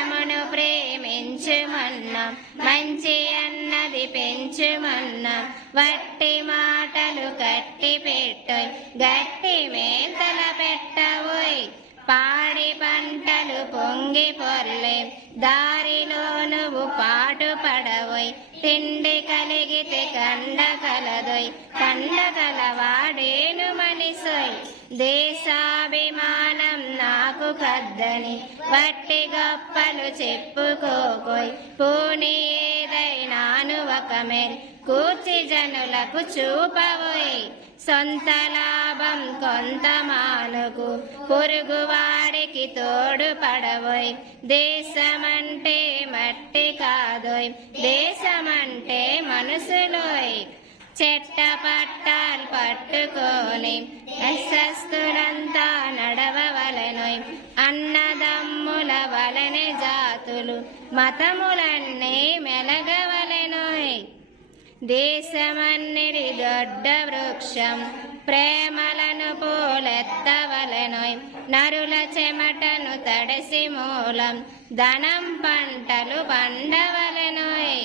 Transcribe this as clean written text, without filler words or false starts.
దేశమును ప్రేమించుమన్నా మంచి అన్నది పెంచుమన్నా వట్టి మాటలు కట్టి పెట్టోయ్ గట్టి మేతల పెట్టవోయ్ పాడి పంటలు పొంగి పొర్లే దారిలో నువ్వు పాటు పడవోయ్ తిండి కలిగితే కండ కలదోయ్ కండ కలవాడేను మనిసోయ్ దేశాభిమానం నాకు కద్దని వట్టి గొప్పలు చెప్పుకోకోయ్ పూని ఏదైనాను ఒక మేల్ కూర్చి జనులకు చూపవోయ్ సొంత లాభం కొంత మానుకు పొరుగువాడికి తోడు పడవోయ్ దేశమంటే మట్టి కాదోయ్ దేశమంటే మనసులోయ్ చెట్ట పట్టాలు పట్టుకొని యశస్తులంతా నడవవలెనోయ్ అన్నదమ్ముల వలెనే జాతులు మతములన్నీ మెలగవలెనోయ్ దేశమన్నిటి దొడ్డ వృక్షం ప్రేమలను పోలెత్తవలెనోయ్ నరుల చెమటను తడిసి మూలం ధనం పంటలు పండవలెనోయ్